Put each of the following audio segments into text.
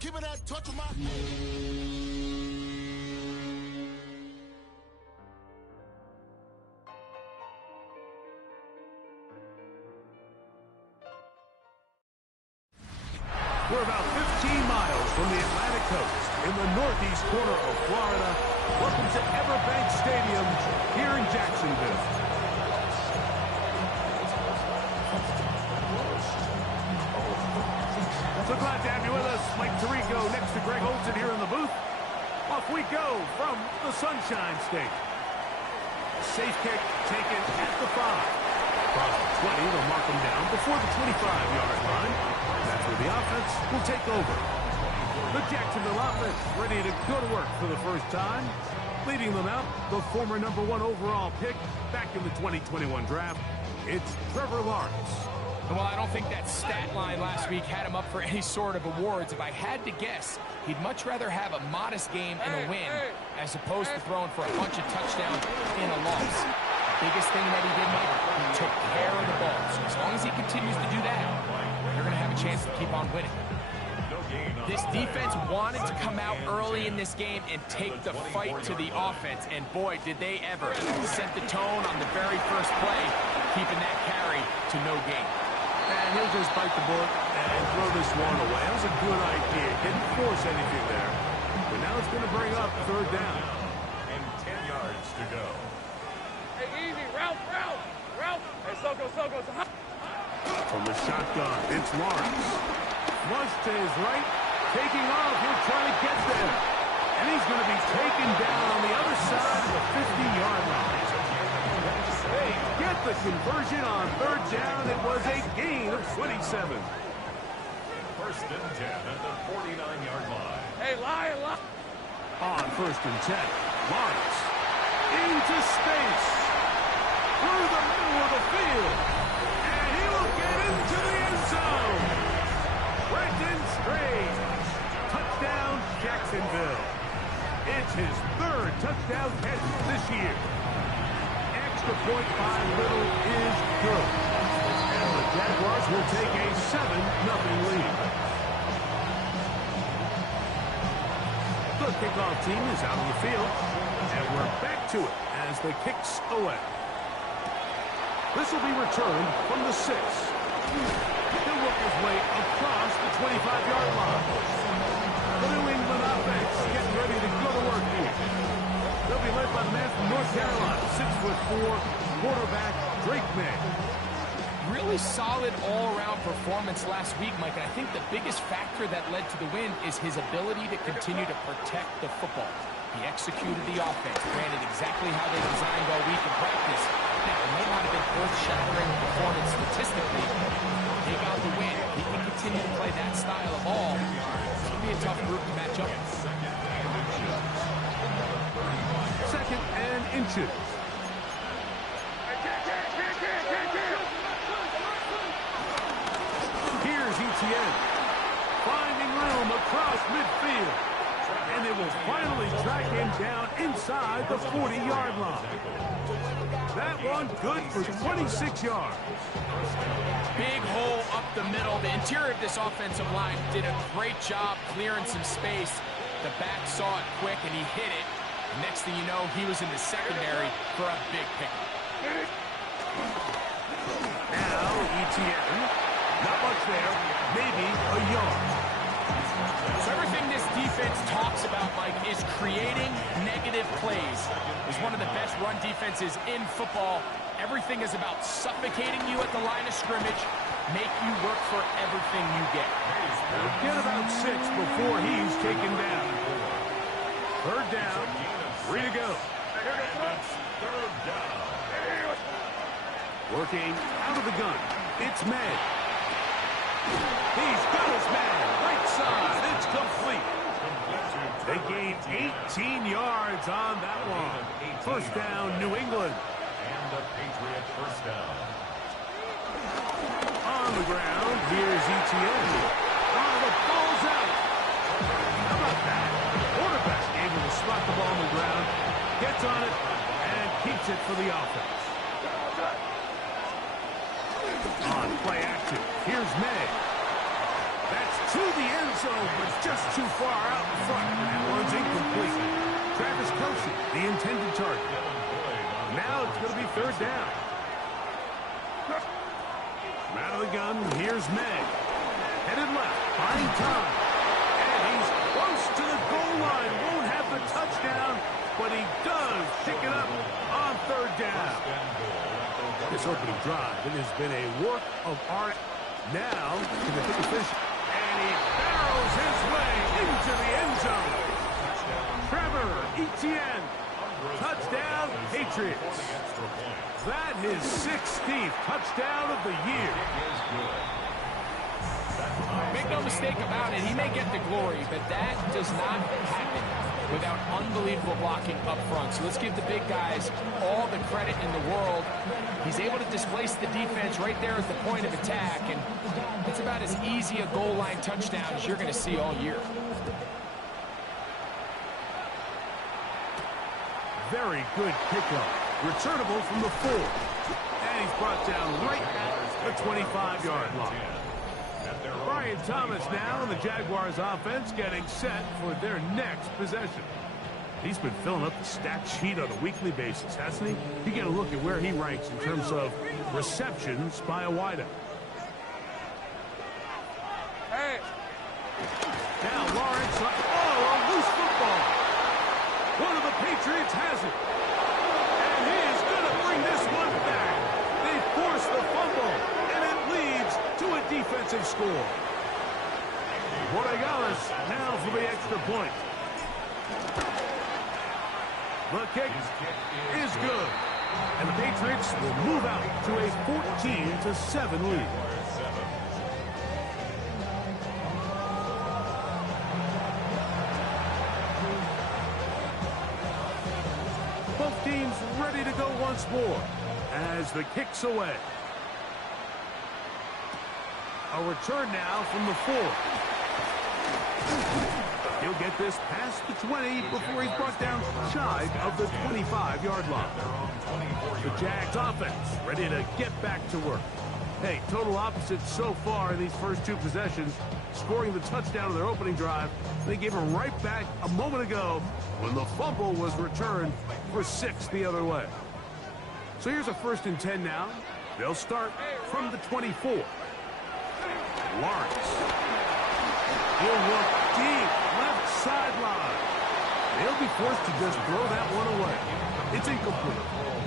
Give me that touch of my... We're about 15 miles from the Atlantic coast in the northeast corner of Florida. Welcome to Everbank Stadium here in Jacksonville. So glad to have you with us. Mike Tirico next to Greg Olson here in the booth. Off we go from the Sunshine State. Safe kick taken at the 5. Across the 20, they'll mark them down before the 25-yard line. That's where the offense will take over. The Jacksonville offense ready to go to work for the first time. Leading them out, the former #1 overall pick back in the 2021 draft. It's Trevor Lawrence. Well, I don't think that stat line last week had him up for any sort of awards. If I had to guess, he'd much rather have a modest game and a win as opposed to throwing for a bunch of touchdowns in a loss. Biggest thing that he did, Mike, he took care of the ball. So as long as he continues to do that, they're going to have a chance to keep on winning. This defense wanted to come out early in this game and take the fight to the offense, and boy, did they ever. Set the tone on the very first play, keeping that carry to no gain. And he'll just bite the bullet and throw this one away. That was a good idea. Didn't force anything there. But now it's going to bring up 3rd down. And 10 yards to go. Hey, easy. Route. Hey, Soko. From the shotgun, it's Lawrence. Flush to his right. Taking off. He'll try to get there. And he's going to be taken down on the other side of the 50-yard line. They get the conversion on 3rd down. It was a gain of 27. First and 10 at the 49-yard line. Hey, lie. On 1st and 10, Lawrence into space. Through the middle of the field. And he will get into the end zone. Brendan Strange. Touchdown, Jacksonville. It's his 3rd touchdown catch this year. Extra point by Little is good. And the Jaguars will take a 7-0 lead. The kickoff team is out on the field. And we're back to it as the kick's away. This will be returned from the 6. He'll work his way across the 25-yard line. The New England offense getting ready to go to work here. They'll be led by the man from North Carolina, 6'4", quarterback Drake May. Really solid all-around performance last week, Mike, and I think the biggest factor that led to the win is his ability to continue to protect the football. He executed the offense, ran it exactly how they designed all week in practice. Now, it may not have been earth-shattering performance statistically. They got the win. He can continue to play that style of ball. It's going to be a tough group to match up with. 2nd and inches. Here's Etienne. Finding room across midfield. And they will finally track him down inside the 40-yard line. That one good for 26 yards. Big hole up the middle. The interior of this offensive line did a great job clearing some space. The back saw it quick, and he hit it. Next thing you know, he was in the secondary for a big pick. Now, Etienne. Not much there. Maybe a yard. So everything this defense talks about, Mike, is creating negative plays. It's one of the best run defenses in football. Everything is about suffocating you at the line of scrimmage, make you work for everything you get. Get about 6 before he's taken down. 3rd down. 3 to go. Third down. Working out of the gun. It's May. He's got his man. Right side. It's complete. They gained 18 yards on that one. 1st down, New England. And the Patriot first down. On the ground, here's Etienne. Oh, the ball's out. How about that? Quarterback able to spot the ball on the ground, gets on it, and keeps it for the offense. On play action, here's May. That's to the end zone, but just too far out in front. That one's incomplete. Travis Kelce, the intended target. Now it's going to be third down. Out of the gun, here's May. Headed left, buying time. And he's close to the goal line. Won't have the touchdown, but he does pick it up on third down. This opening drive, it has been a work of art. Now, to the pick official. And he barrels his way into the end zone. Trevor Etienne. Touchdown, Patriots. That is 16th touchdown of the year. Make no mistake about it, he may get the glory, but that does not happen without unbelievable blocking up front. So let's give the big guys all the credit in the world. He's able to displace the defense right there at the point of attack, and it's about as easy a goal line touchdown as you're going to see all year. Very good pickup. Returnable from the 4. And he's brought down right at the 25-yard line. Brian Thomas now, and the Jaguars offense getting set for their next possession. He's been filling up the stat sheet on a weekly basis, hasn't he? You get a look at where he ranks in terms of receptions by a wideout. Hey. Now Lawrence, a loose football. One of the Patriots has it. And he is going to bring this one back. They force the fumble, and it leads to a defensive score. Borregales now for the extra point. The kick is good. And the Patriots will move out to a 14-7 lead. Both teams ready to go once more as the kick's away. A return now from the 4. He'll get this past the 20 before he's brought down shy of the 25-yard line. The Jags offense ready to get back to work. Hey, total opposites so far in these first two possessions, scoring the touchdown of their opening drive. They gave him right back a moment ago when the fumble was returned for 6 the other way. So here's a 1st and 10 now. They'll start from the 24. Lawrence. He'll look deep left sideline. They'll be forced to just throw that one away. It's incomplete.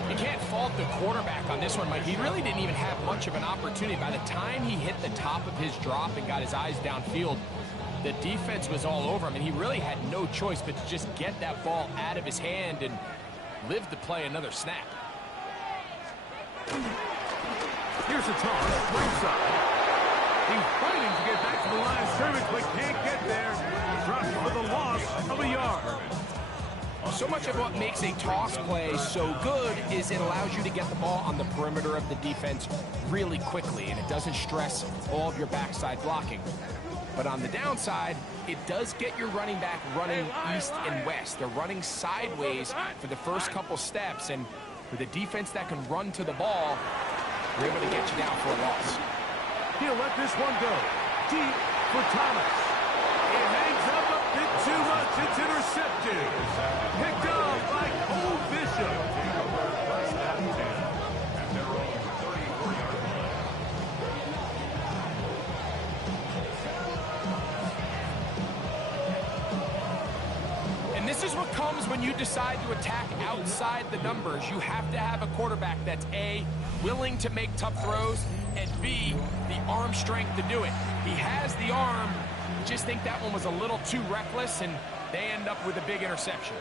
You can't fault the quarterback on this one, Mike. He really didn't even have much of an opportunity. By the time he hit the top of his drop and got his eyes downfield, the defense was all over him, and he really had no choice but to just get that ball out of his hand and live to play another snap. Here's a toss, right side. He's fighting to get back to the line of scrimmage, but can't get there. Dropped for the loss of a yard. So much of what makes a toss play so good is it allows you to get the ball on the perimeter of the defense really quickly, and it doesn't stress all of your backside blocking. But on the downside, it does get your running back running east and west. They're running sideways for the first couple steps, and with a defense that can run to the ball, they're able to get you down for a loss. He'll let this one go. Deep for Thomas. It hangs up a bit too much. It's intercepted. Picked up by Cole Bishop. And this is what comes when you decide to attack outside the numbers. You have to have a quarterback that's A, willing to make tough throws, and B, the arm strength to do it. He has the arm. Just think that one was a little too reckless, and they end up with a big interception.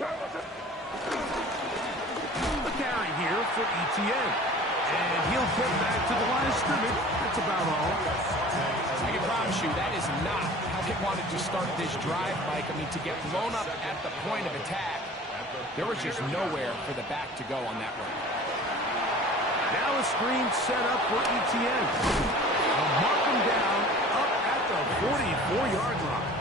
The carry here for Etienne. And he'll get back to the line of scrimmage. That's about all. I can promise you that is not how they wanted to start this drive, Mike. I mean, to get blown up at the point of attack, there was just nowhere for the back to go on that run. Now a screen set up for Etienne. They'll mark him down up at the 44-yard line.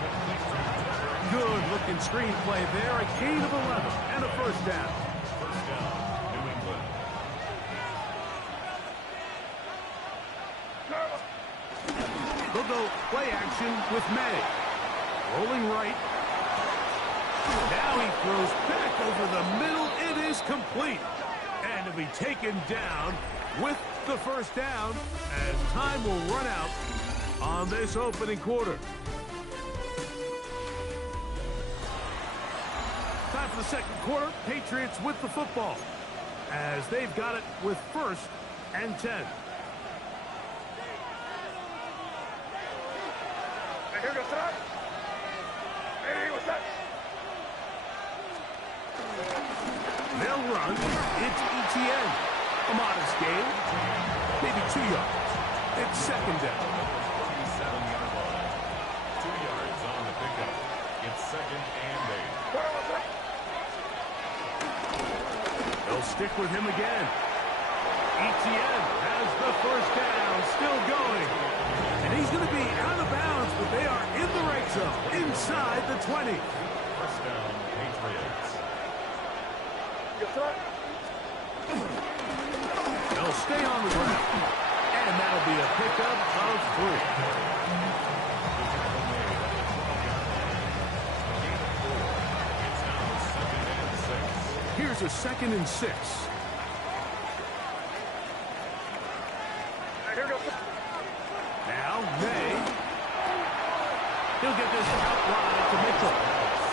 Good-looking screen play there. A gain of 11 and a first down. New England. They'll go go play action with May. Rolling right. Now he throws back over the middle. It is complete. And to be taken down with the first down as time will run out on this opening quarter. Time for the second quarter. Patriots with the football as they've got it with 1st and 10. Here goes that. Hey, what's that? They'll run. It's ETN. A modest gain. Maybe 2 yards. It's second down. 47-yard line. 2 yards on the pickup. It's 2nd and 8. They'll stick with him again. ETN has the first down, still going. And he's going to be out of bounds, but they are in the right zone, inside the 20. First down, Patriots. They'll stay on the ground. And that'll be a pickup of 3. Here's a 2nd and 6. Now, May. He'll get this out wide to Mitchell.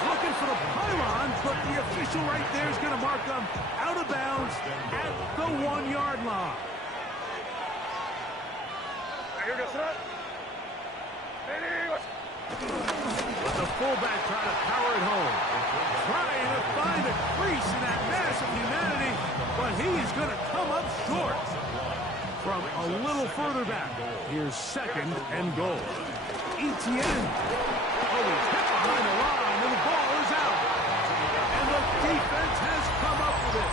Looking for the pylon, but the official right there is going to mark them out of bounds at the 1-yard line. Here goes that. But the fullback trying to power it home. Trying to find a crease in that mass of humanity, but he's going to come up short. From a little further back, here's 2nd and goal. ETN. Oh, he's hit behind the line, and the ball is out. And the defense has come up with it.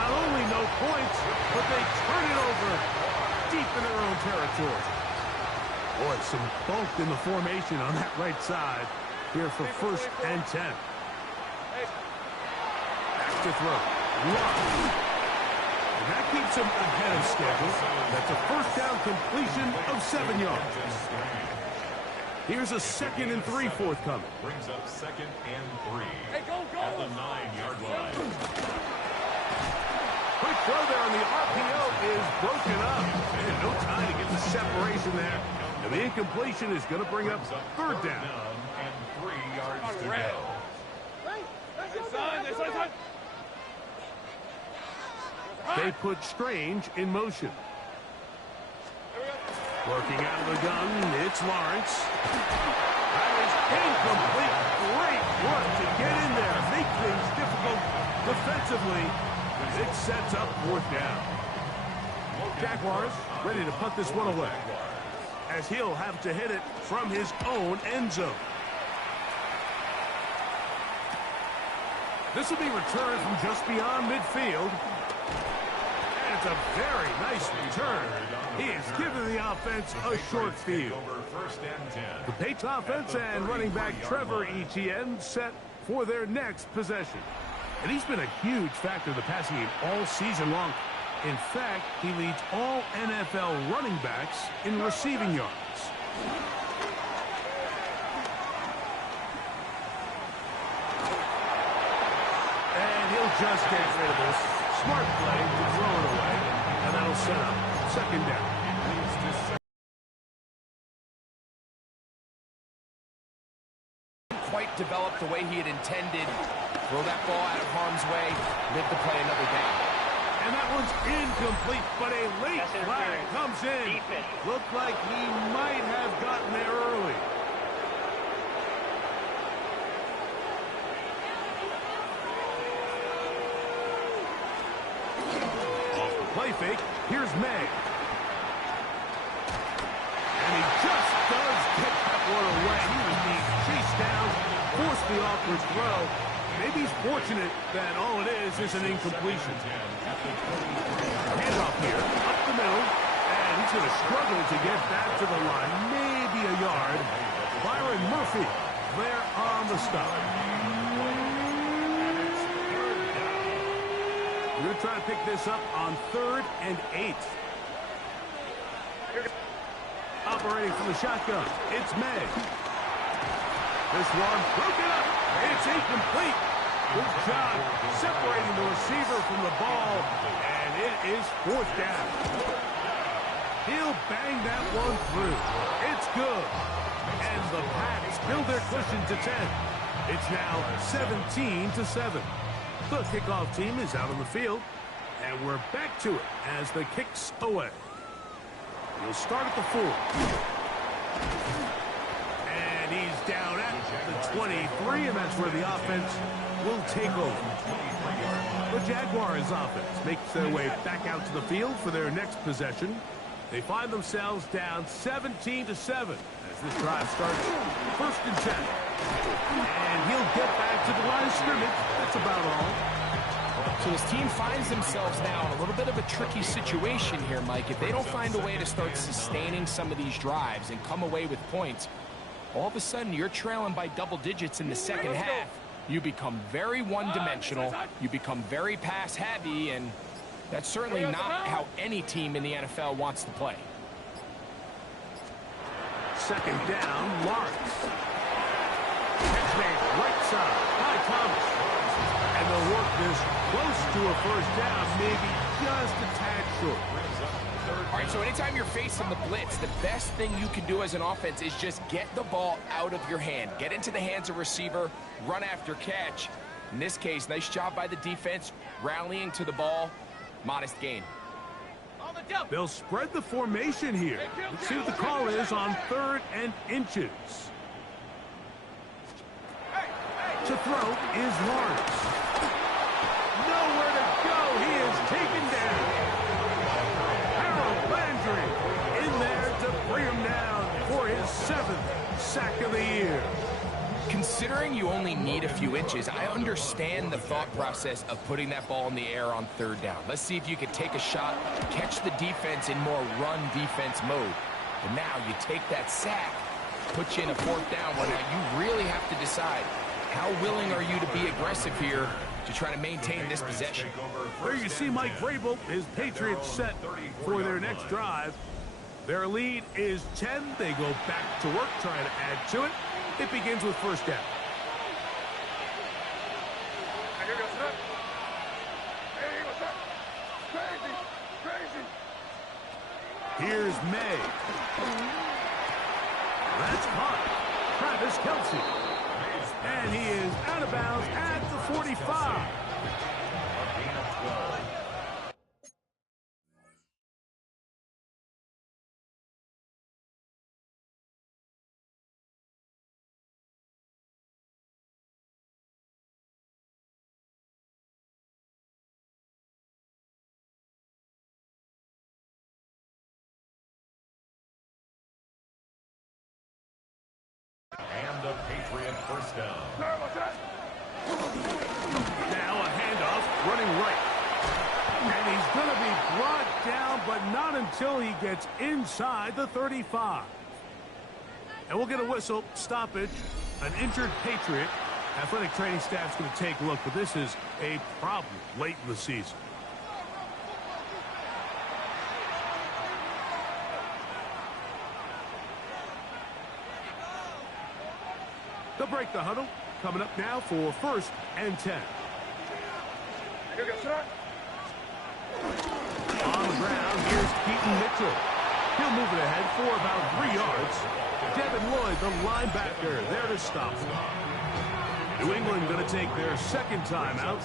Not only no points, but they turn it over deep in their own territory. Boy, some bulk in the formation on that right side here for 1st and 10. Back to throw. One. And that keeps him ahead of schedule. That's a first down completion of 7 yards. Here's a 2nd and 3 forthcoming. Brings up 2nd and 3. Hey, go, go. At the 9-yard line. Quick throw there on the RPO is broken up. And no time to get the separation there. And the incompletion is going to bring up 3rd down. And 3 yards to go. They put Strange in motion. Working out of the gun, it's Lawrence. That is incomplete. Great work to get in there, make things difficult defensively. It sets up 4th down. Jaguars ready to punt this one away, as he'll have to hit it from his own end zone. This will be returned from just beyond midfield. And it's a very nice return. He has given the offense a short field. The Patriots offense and running back Trevor Etienne set for their next possession. And he's been a huge factor in the passing game all season long. In fact, he leads all NFL running backs in receiving yards. And he'll just get rid of this. Smart play to throw it away. And that'll set up 2nd down. Quite developed the way he had intended. Throw that ball out of harm's way. Live to play another down. And that one's incomplete, but a late flag comes in. Looked like he might have gotten there early. Off the play fake, here's May. And he just does get that one away. He was being chased down, forced the awkward throw. Maybe he's fortunate that all it is an incompletion. Handoff here, up the middle, and he's going to struggle to get back to the line, maybe a yard. Byron Murphy there on the stop. We're going to try to pick this up on 3rd and 8. Operating from the shotgun, it's May. This one broken up. It's incomplete. Good job separating the receiver from the ball, and it is fourth down. He'll bang that one through. It's good. And the Pats build their cushion to 10. It's now 17-7. The kickoff team is out on the field, and we're back to it as the kicks away. He'll start at the 4. And he's down at the 23, and that's where the offense will take over. The Jaguars offense makes their way back out to the field for their next possession. They find themselves down 17-7 as this drive starts 1st and 10. And he'll get back to the line of scrimmage. That's about all. So this team finds themselves now in a little bit of a tricky situation here, Mike. If they don't find a way to start sustaining some of these drives and come away with points, all of a sudden you're trailing by double digits in the second half. You become very one-dimensional. You become very pass-heavy, and that's certainly not how any team in the NFL wants to play. 2nd down, Lawrence. Catch made right side by Thomas. And they'll work this close to a 1st down, maybe just a tad short. All right, so anytime you're facing the blitz, the best thing you can do as an offense is just get the ball out of your hand. Get into the hands of receiver, run after catch. In this case, nice job by the defense, rallying to the ball. Modest gain. They'll spread the formation here. Let's see what the call is on 3rd and inches. To throw is Lawrence. Nowhere to go. He is taken down. Harold Landry in there to bring him down for his 7th sack of the year. Considering you only need a few inches, I understand the thought process of putting that ball in the air on 3rd down. Let's see if you can take a shot, catch the defense in more run defense mode. But now you take that sack, put you in a 4th down where now you really have to decide how willing are you to be aggressive here to try to maintain this possession. There you see Mike Vrabel, his Patriots set for their next drive. Their lead is 10. They go back to work trying to add to it. It begins with 1st down. Here's May. That's caught. Travis Kelce. And he is out of bounds at the 45. And the Patriot 1st down. Now a handoff running right. And he's going to be brought down, but not until he gets inside the 35. And we'll get a whistle, stoppage, an injured Patriot. Athletic training staff's going to take a look, but this is a problem late in the season. They'll break the huddle. Coming up now for 1st and 10. On the ground, here's Keaton Mitchell. He'll move it ahead for about 3 yards. Devin Lloyd, the linebacker, there to stop him. New England going to take their 2nd timeout,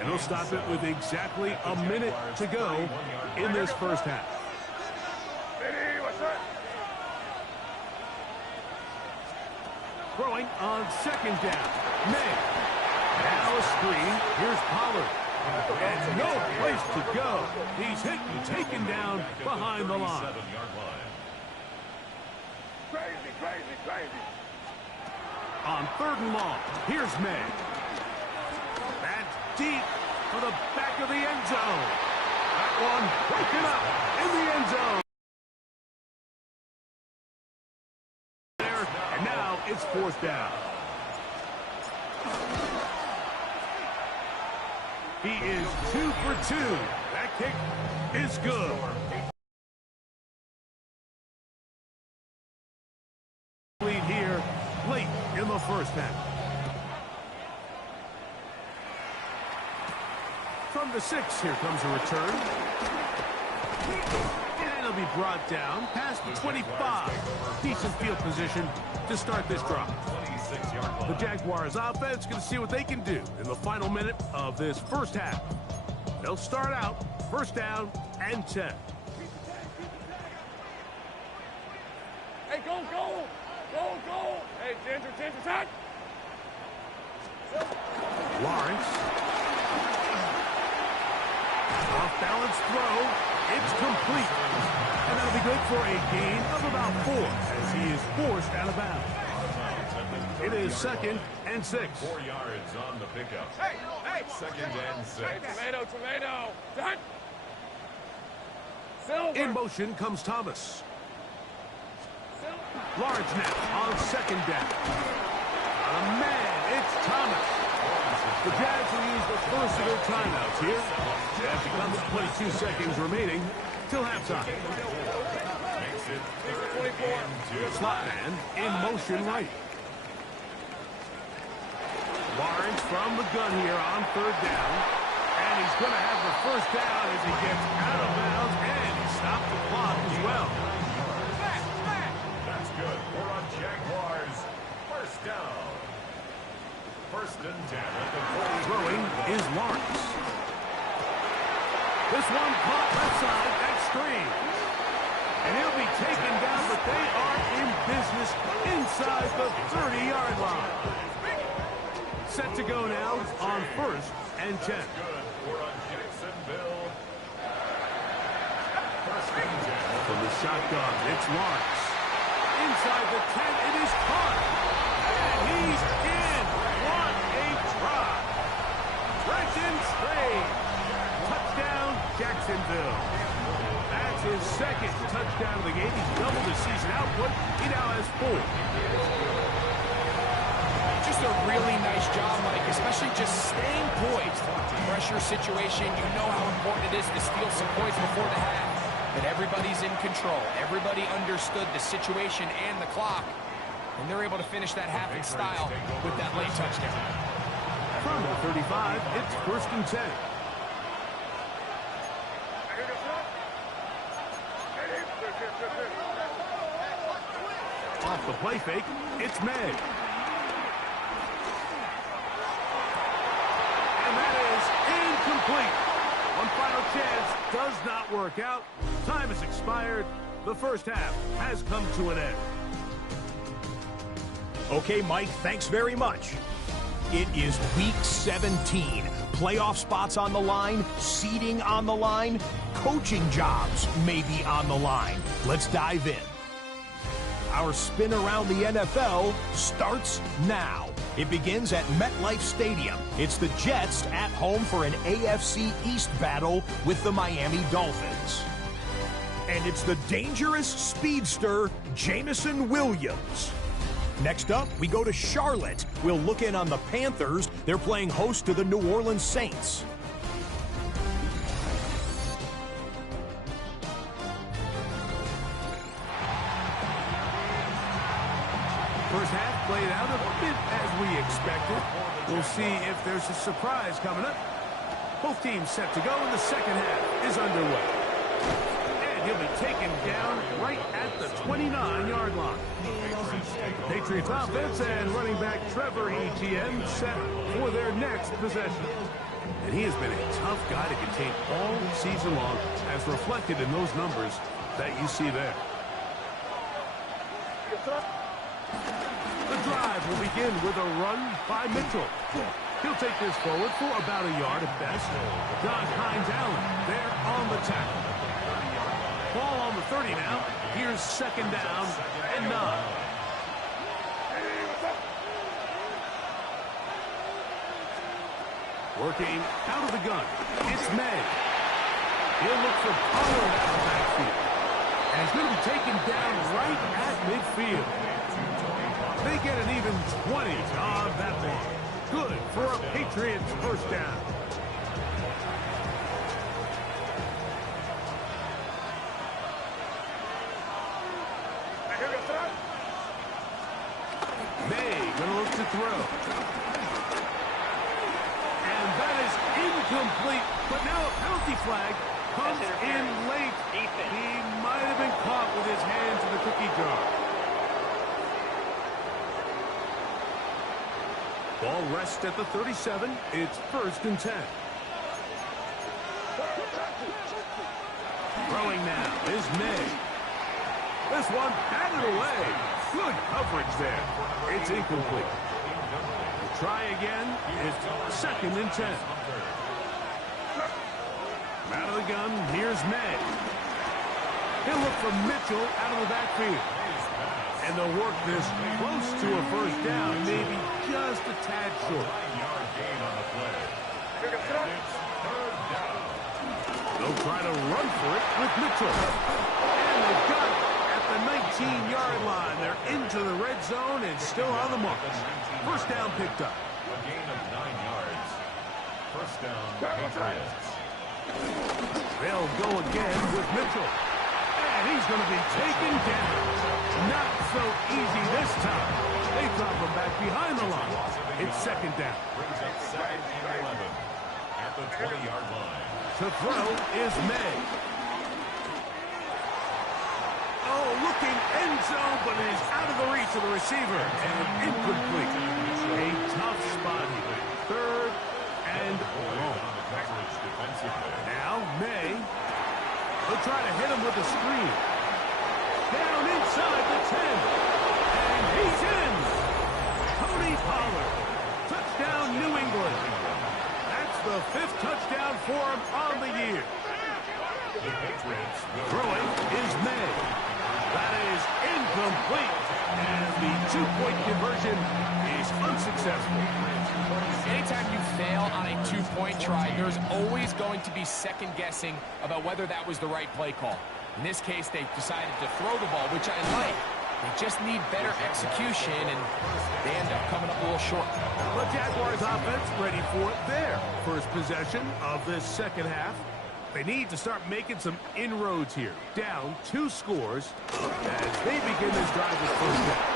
and they'll stop it with exactly a minute to go in this 1st half. Throwing on 2nd down. May. Now a screen. Here's Pollard. And no place to go. He's hit and taken down behind the line. Crazy. On 3rd and long. Here's May. That's deep for the back of the end zone. That one broken up in the end zone. It's 4th down. He is 2 for 2. That kick is good. first half. From the 6, here comes a return. And it'll be brought down past the 25. Decent field position to start this drive. The Jaguars offense going to see what they can do in the final minute of this first half. They'll start out first down and 10. Hey, go, go! Go, go! Hey, Ginger, time! Lawrence. Off-balance throw. It's complete. And that'll be good for a gain of about 4 as he is forced out of bounds. It is 2nd and 6. 4 yards on the pickup. Hey, hey! 2nd and 6. Hey, tomato! Done! Silver! In motion comes Thomas. Silver! Large now on 2nd down. On a man, it's Thomas. The Jags will use the first of their timeouts here. As it comes 22 seconds remaining till halftime. Makes it 24. Slot man in motion right. Lawrence from the gun here on 3rd down. And he's going to have the first down as he gets out of bounds. And he stopped the clock as well. That's good. We're on Jaguars. First down. 1st and 10 at the 40. Throwing is Lawrence. This one caught left side at screen. And he'll be taken down, but they are in business inside the 30-yard line. Set to go now on 1st and 10. Good. We're on Jacksonville. 1st and 10. From the shotgun, it's Lawrence. Inside the 10, it is caught. And he's in. What a try. Trenton Trade. Touchdown, Jacksonville. That's his 2nd touchdown of the game. He's doubled his season output. He now has 4. Just a really nice job, Mike, especially just staying poised. Pressure situation, you know how important it is to steal some points before the half. But everybody's in control. Everybody understood the situation and the clock. And they're able to finish that half in style with that late touchdown. From the 35, it's 1st and 10. Off the play fake, it's May. And that is incomplete. One final chance does not work out. Time has expired. The first half has come to an end. Okay, Mike, thanks very much. It is week 17. Playoff spots on the line, seeding on the line, coaching jobs may be on the line. Let's dive in. Our spin around the NFL starts now. It begins at MetLife Stadium. It's the Jets at home for an AFC East battle with the Miami Dolphins. And it's the dangerous speedster, Jameson Williams. Next up, we go to Charlotte. We'll look in on the Panthers. They're playing host to the New Orleans Saints. First half played out a bit as we expected. We'll see if there's a surprise coming up. Both teams set to go, and the second half is underway. And he'll be taken down right at the 29-yard line. Patriots offense and running back Trevor Etienne set for their next possession. And he has been a tough guy to contain all season long, as reflected in those numbers that you see there. The drive will begin with a run by Mitchell. He'll take this forward for about a yard at best. John Hines Allen there on the tackle. Ball on the 30 now. Here's 2nd down and 9. Working out of the gun. It's May. He'll look for Pollard out of the backfield. And he's going to be taken down right at midfield. They get an even 20 on that one. Good for a Patriots first down. May going to look to to throw. And that is incomplete. But now a penalty flag comes in late. He might have been caught with his hands in the cookie jar. Ball rests at the 37. It's 1st and 10. Throwing now is May. This one batted away. Good coverage there. It's incomplete. Try again. It's 2nd and 10. Out of the gun, here's May. He'll look for Mitchell out of the backfield. And they'll work this close to a 1st down, maybe just a tad short. They'll try to run for it with Mitchell. And they've got it at the 19-yard line. They're into the red zone and still on the march. 1st down picked up. A gain of 9 yards. 1st down, Patriots. They'll go again with Mitchell. And he's going to be taken down. Not so easy this time. They drop him back behind the line. It's 2nd down. Brings up 2nd and 11 at the 20-yard line. To throw is May. Oh, looking end zone, but it is out of the reach of the receiver. And incomplete. A tough spot here. 3rd and long. Now, May will try to hit him with a screen. Down inside the 10. And he's in. Tony Pollard. Touchdown, New England. That's the 5th touchdown for him on the year. Throwing is May. That is incomplete. And the 2-point conversion is unsuccessful. Anytime you fail on a 2-point try, there's always going to be second guessing about whether that was the right play call. In this case, they decided to throw the ball, which I like. They just need better execution, and they end up coming up a little short. The Jaguars offense ready for their first possession of this 2nd half. They need to start making some inroads here. Down 2 scores as they begin this drive with 1st down.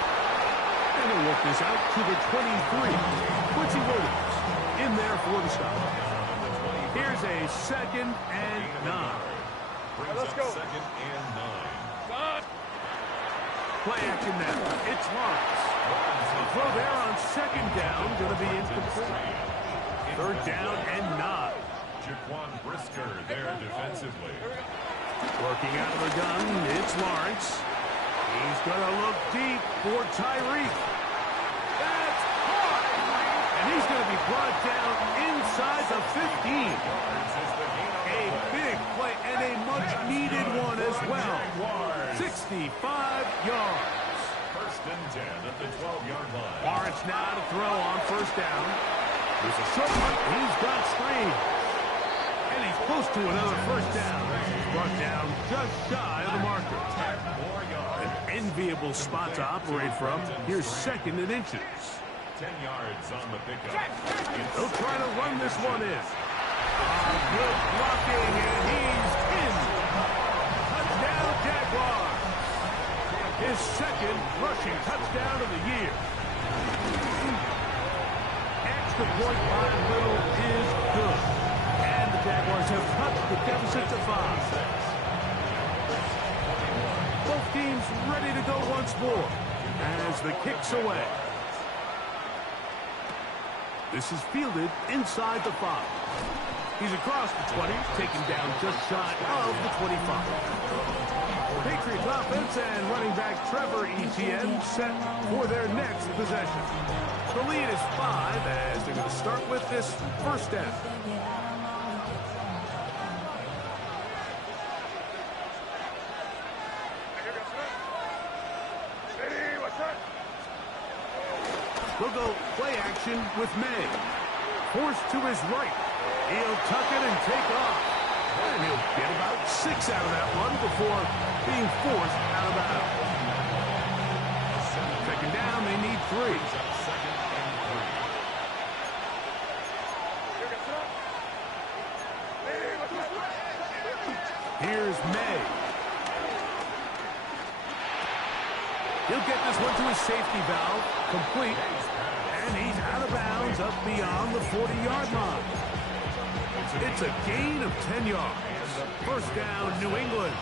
And they'll work this out to the 23. Quincy Williams in there for the stop. Here's a 2nd and 9. Let's go. 2nd and 9. Play action now. It's Lawrence. The throw there on 2nd down, going to be incomplete. 3rd down and 9. Jaquan Brisker there defensively. Working out of the gun, it's Lawrence. He's going to look deep for Tyreek. That's hard. And he's going to be brought down inside the 15. A big play and a much-needed one as well. 65 yards. 1st and 10 at the 12-yard line. Lawrence now to throw on 1st down. There's a short one. He's got screen. And he's close to another 1st down. He's brought down just shy of the marker. An enviable spot to operate from. Here's 2nd and inches. 10 yards on the pickup. They'll try to run this one in. Good blocking, and he's in. Touchdown, Jaguars. His 2nd rushing touchdown of the year. Extra point by Little is good. And the Jaguars have cut the deficit to 5. Both teams ready to go once more as the kick's away. This is fielded inside the 5. He's across the 20, taken down just shy of the 25. Patriots offense and running back Trevor Etienne set for their next possession. The lead is 5 as they're going to start with this 1st down. They'll go play action with May. Forced to his right. He'll tuck it and take off. And he'll get about 6 out of that one before being forced out of bounds. 2nd down, they need 3. Here's May. He'll get this one to his safety valve. Complete. bounds up beyond the 40-yard line. It's a gain of 10 yards. First down, New England.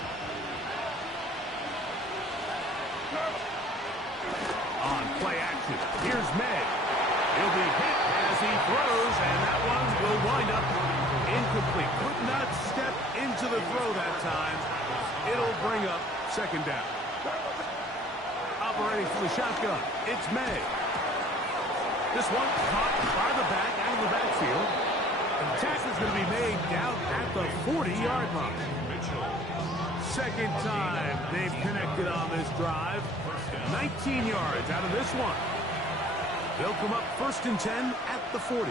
On play action, here's May. He'll be hit as he throws, and that one will wind up incomplete. Could not step into the throw that time. It'll bring up second down. Operating from the shotgun, it's May. This one caught by the back out of the backfield. And the tackle is going to be made down at the 40-yard line. Second time they've connected on this drive. 19 yards out of this one. They'll come up first and 10 at the 40.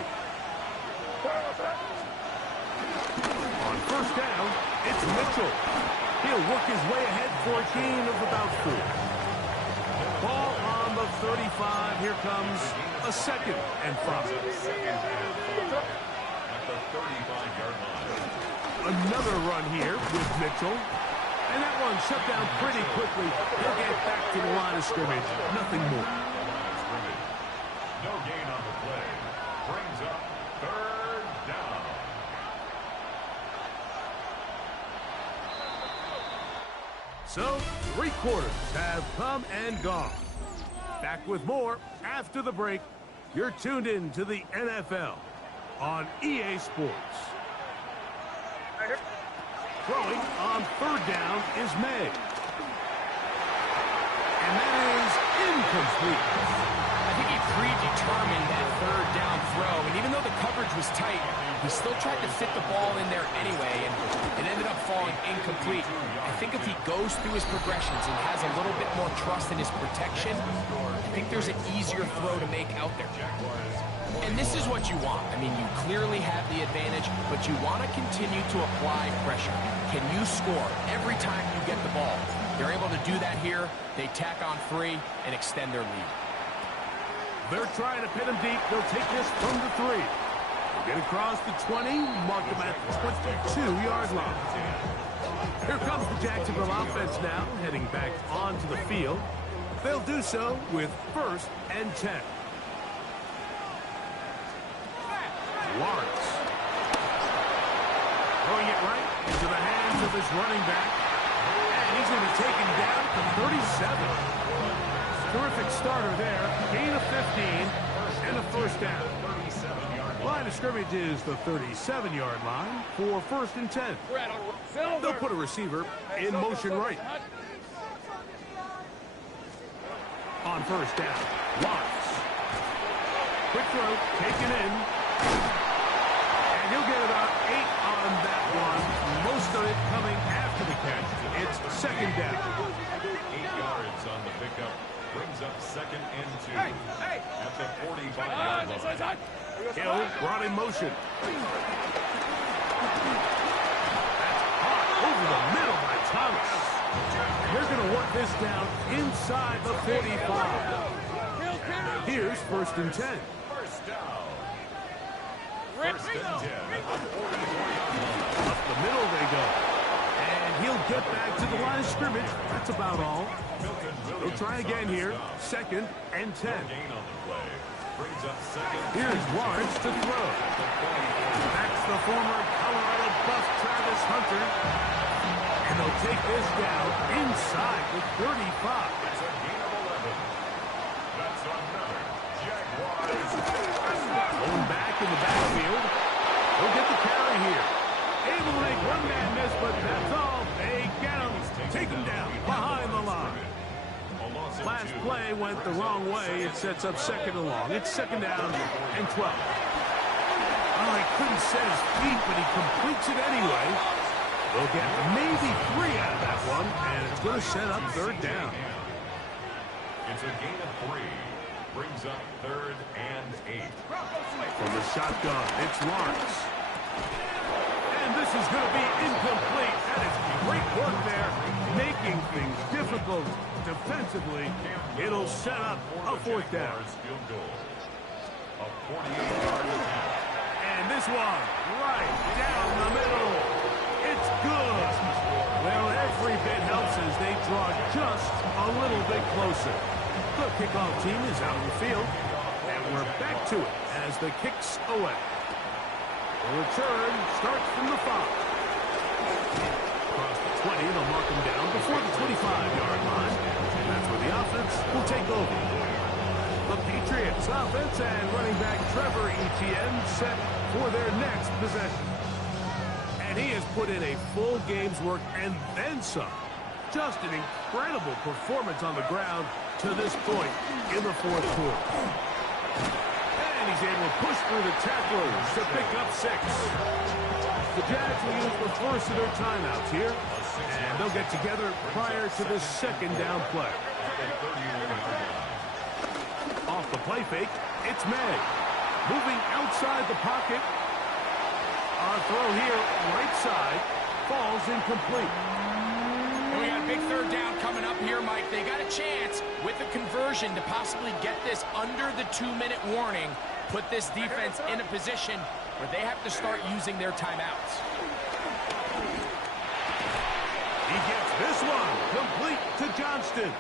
On first down, it's Mitchell. He'll work his way ahead for a gain of about 4. Ball on the 35. Here comes a second and 5. Another run here with Mitchell. And that one shut down pretty quickly. He'll get back to the line of scrimmage. Nothing more. No gain on the play. Brings up third down. So, 3 quarters have come and gone. Back with more after the break. You're tuned in to the NFL on EA Sports. Throwing on third down is May. And that is incomplete. I think he predetermined that third down throw, and even though the coverage was tight, he still tried to fit the ball in there anyway, and it ended up falling incomplete. I think if he goes through his progressions and has a little bit more trust in his protection, I think there's an easier throw to make out there. And this is what you want. I mean, you clearly have the advantage, but you want to continue to apply pressure. Can you score every time you get the ball? They're able to do that here. They tack on 3 and extend their lead. They're trying to pin him deep. They'll take this from the 3. Get across the 20, mark him at the 22-yard line. Here comes the Jacksonville offense now, heading back onto the field. They'll do so with first and 10. Lawrence. Throwing it right into the hands of his running back. And he's going to be taken down to 37. Terrific starter there. Gain of 15 and a first down. Line of scrimmage is the 37-yard line for first and 10. They'll put a receiver in motion right. On first down, Watts. Quick throw, taken in. And he'll get about 8 on that one. Most of it coming after the catch. It's second down. 8 yards on the pickup. Brings up second and 2. At the 45-yard line. Hill brought in motion. That's caught over the middle by Thomas. They're going to work this down inside the 45. Here's first and 10. First down. First and 10. Up the middle they go. And he'll get back to the line of scrimmage. That's about all. They'll try again here. Second and 10. Here's Lawrence to throw. That's the former Colorado Buff Travis Hunter. And they'll take this down inside the 35. It's a gain of 11. That's another Jaguars. Going back in the backfield. He'll get the carry here. Able to make one man miss, but that's all. They get him. Take him down behind the line. Last play went the wrong way. It sets up second and long. It's second down and 12. Oh, he couldn't set his feet, but he completes it anyway. They'll get maybe 3 out of that one, and it's going to set up third down. It's a gain of 3. Brings up third and 8. From the shotgun, it's Lawrence. And this is going to be incomplete. That is great work there, making things difficult defensively. It'll set up a fourth down. Field goal. A 48-yard attempt. And this one right down the middle. It's good. Well, every bit helps as they draw just a little bit closer. The kickoff team is out on the field. And And we're back to it as the kick's away. The return starts from the 5. Across the 20, they'll mark him down before the 25-yard line. And that's where the offense will take over. The Patriots offense and running back Trevor Etienne set for their next possession. And he has put in a full game's work and then some. Just an incredible performance on the ground to this point in the fourth quarter. And he's able to push through the tacklers to pick up 6. The Jags will use the first of their timeouts here, and they'll get together prior to the second down play. Off the play fake, it's May. Moving outside the pocket. On throw here, right side, falls incomplete. We got a big third down coming up here, Mike. They got a chance with the conversion to possibly get this under the 2-minute warning, put this defense in a position where they have to start using their timeouts. He gets this one complete to Johnston.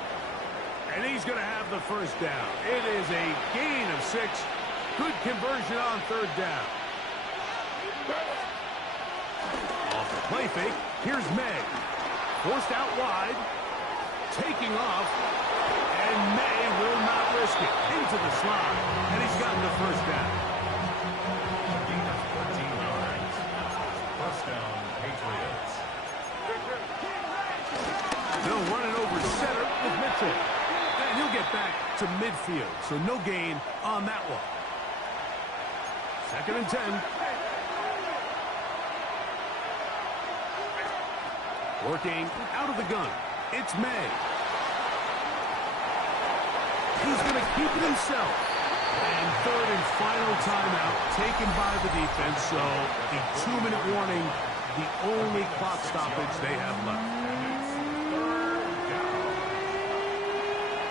And he's going to have the first down. It is a gain of 6. Good conversion on third down. Off the play fake, here's May. Forced out wide, taking off, and May will not risk it. Into the slot, and he's gotten the first down. Gain of 14 yards. First down, Patriots. They'll run it over center with Mitchell. And he'll get back to midfield, so no gain on that one. 2nd and 10. Working out of the gun. It's May. He's going to keep it himself. And third and final timeout taken by the defense. So the 2-minute warning, the only clock stoppage they have left.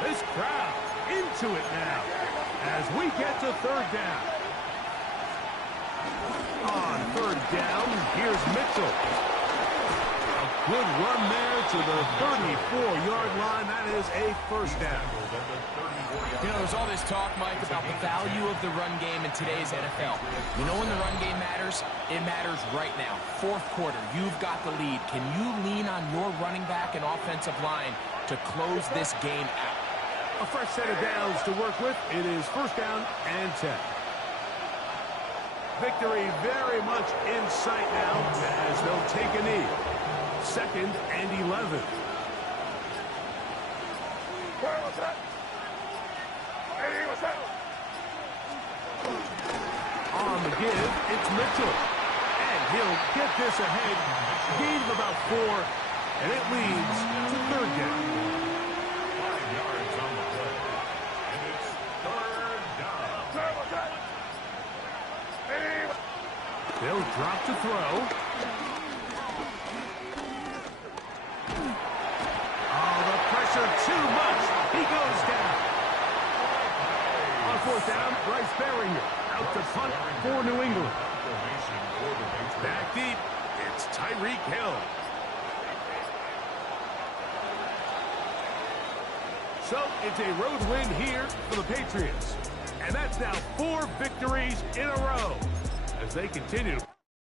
This crowd into it now as we get to third down. On third down, here's Mitchell. Good run there to the 34-yard line. That is a first down. You know, there's all this talk, Mike, about the value of the run game in today's NFL. You know when the run game matters? It matters right now. Fourth quarter, you've got the lead. Can you lean on your running back and offensive line to close this game out? A fresh set of downs to work with. It is first down and 10. Victory very much in sight now as they'll take a knee. 2nd and 11. On the give, it's Mitchell. And he'll get this ahead. Gain of about 4. And it leads to third down. 5 yards on the play. And it's third down. They'll drop to throw. Too much. He goes down. On fourth down, Bryce Baringer out to punt for New England. Back deep, it's Tyreek Hill. So it's a road win here for the Patriots. And that's now 4 victories in a row as they continue.